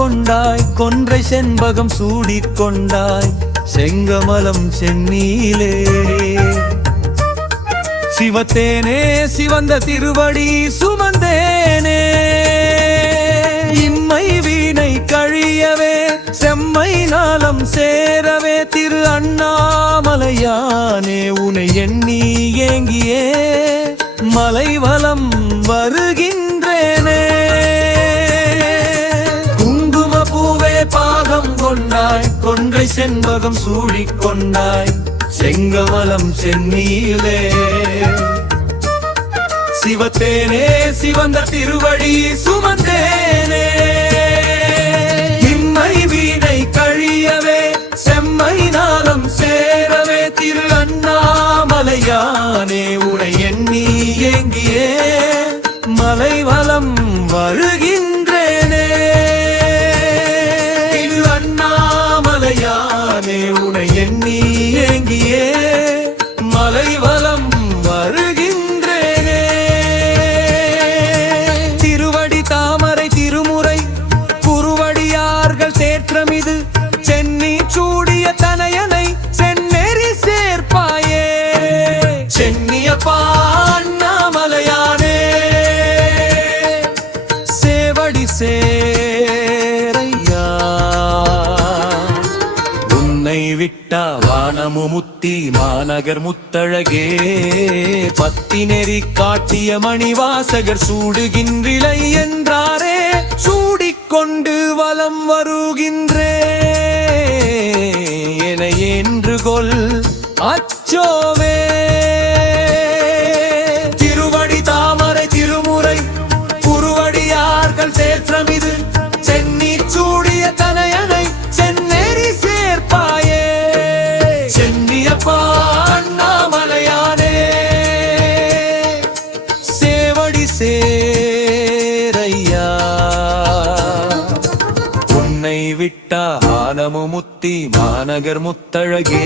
கொண்டாய் கொன்றை செண்பகம் சூடிக்கொண்டாய் செங்கமலம் சென்னீலே சிவத்தேனே சிவந்த திருவடி சுமந்தேனே இம்மை வீணை கழியவே செம்மை நாளம் சேரவே திரு அண்ணாமலையானே உனை எண்ணி ஏங்கியே மலைவலம் வருகின்றேனே குங்கும பூவே பாகம் கொண்டாய் கொன்றை செண்பகம் சூடிக்கொண்டாய் செங்கமலம் சென்னீலே சிவத்தேனே சிவந்த திருவடி சுமந்தேனே இம்மை வீணை கழியவே செம்மை நாளம் சேரவே திரு அண்ணாமலையானே உனை எண்ணி ஏங்கியே மலைவலம் வருகின்றேனே திரு அண்ணாமலையானே உனை எண்ணி ஏங்கியே மலைவலம் வருகின்றேனே திருவடி தாமரை திருமுறை குருவடியார்கள் தேற்றமிது சென்னி சூடிய தனையனை செந்நெறி சேர்ப்பாயே சென்னியப்பா அண்ணாமலையானே சேவடி சேரையா உன்னை விட்டா வானமு முத்தி மாநகர் முத்தழகே பத்தி நெறி காட்டிய மணிவாசகர் சூடுகின்றிலை என்றாரே சூடிக்கொண்டு வலம் வருகின்றே என என்று கொல் அச்சோவே திருவடி தாமரை திருமுறை குருவடியார்கள் தேற்றமிது சென்னி சூடிய தனையனை செந்நெறி சேர்ப்பாயே சென்னியப்பா அண்ணாமலையானே சேவடி சேரையா உன்னை விட்டா ஆனமு முத்தி மாநகர் முத்தழகே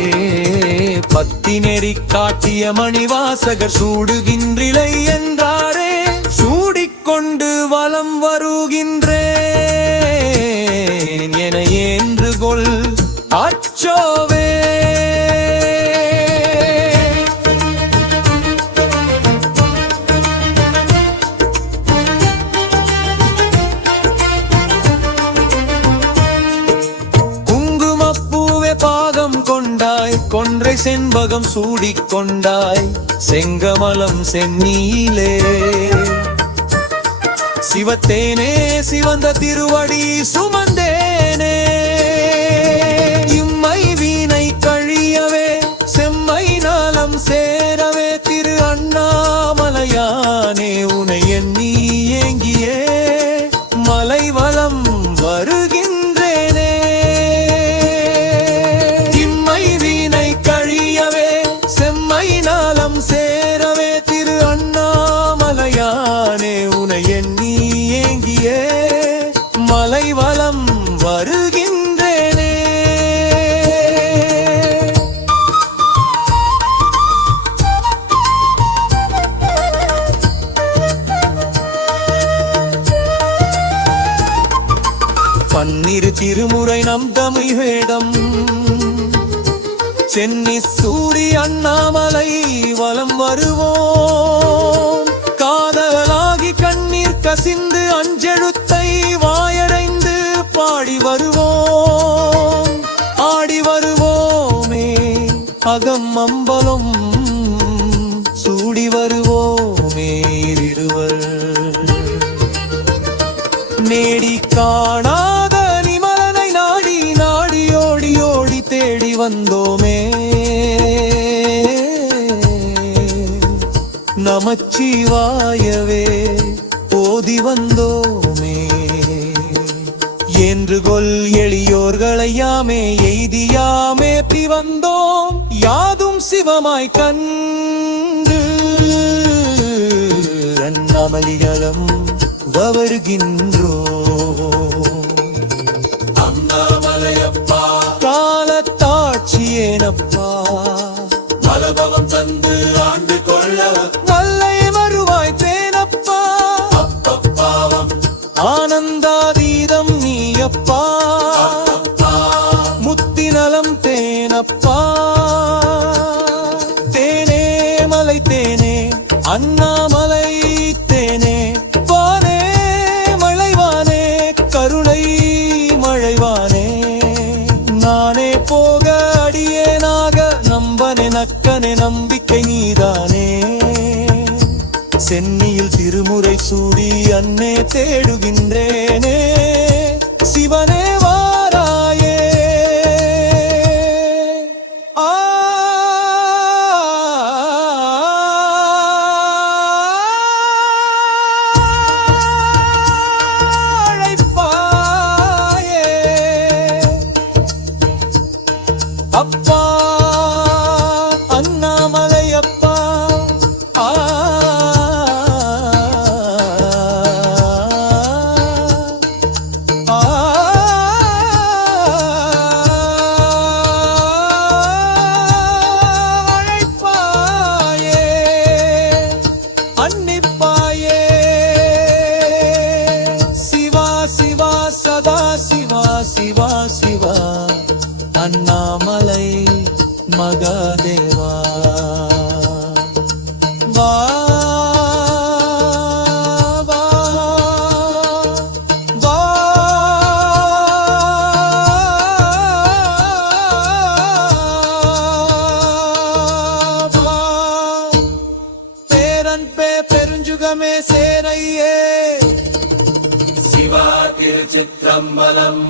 பத்தி நெறி காட்டிய மணிவாசகர் சூடுகின்றிலை என்றாரே சூடிக்கொண்டு வலம் வருகின்றேன் என என்று கொள் அச்சோவே கொன்றை செண்பகம் சூடிக்கொண்டாய் செங்கமலம் சென்னீலே சிவத்தேனே சிவந்த திருவடி சுமந்தேனே இம்மை வீணை கழியவே செம்மை நாளம் சேரவே திரு அண்ணாமலையானே உனை எண்ணி ஏங்கியே மலைவலம் வருகின்றேனே நாளம் சேரவே திரு அண்ணாமலையானே உனை எண்ணி ஏங்கியே மலைவலம் வருகின்றேனே பன்னிரு திருமுறை நம் தமிழ் வேடம் சென்னி சூடி அண்ணாமலை வலம் வருவோம் காதலாகி கண்ணீர் கசிந்து அஞ்செழுத்தை வாயடைந்து பாடி வருவோம் ஆடி வருவோமே அகம் அம்பலம் சூடி வருவோமே இருவர் நேடி காணாத நிமலனை நாடி நாடி ஓடி ஓடி தேடி வந்தோமே நமச்சிவாயவே ஓதி வந்தோமே என்று கொல் எளியோர்களையாமே எய்தியாமே வந்தோம் யாதும் சிவமாய் கண்டு அண்ணாமலிகளம் வருகின்றோ அண்ணாமலையப்பா காலத்தாட்சியேனப்பா மலபவம் தந்து ஆண்டு கொள்ள வல்லை மறுவாய் தேனப்பா அப்பப்பாவம் ஆனந்தாதீதம் நீயப்பா அண்ணாமலை தேனே வானே மழைவானே கருணை மழைவானே நானே போக அடியேனாக நம்பனே நக்கனே நம்பிக்கை நீதானே சென்னியில் திருமுறை சூடி அன்னே தேடுகின்றேனே சிவனே வாராயே அழைப்பாயே அப்பா அண்ணாமலை அப்பா அன்னிப்பாயே சிவா சிவா சதா சிவா சிவா சிவா அண்ணாமலை மகாதேவா வா வா வா வா பேரன்பே பெருஞ்சுகமே சேரையே சிவா திருச்சிற்றம்பலம்.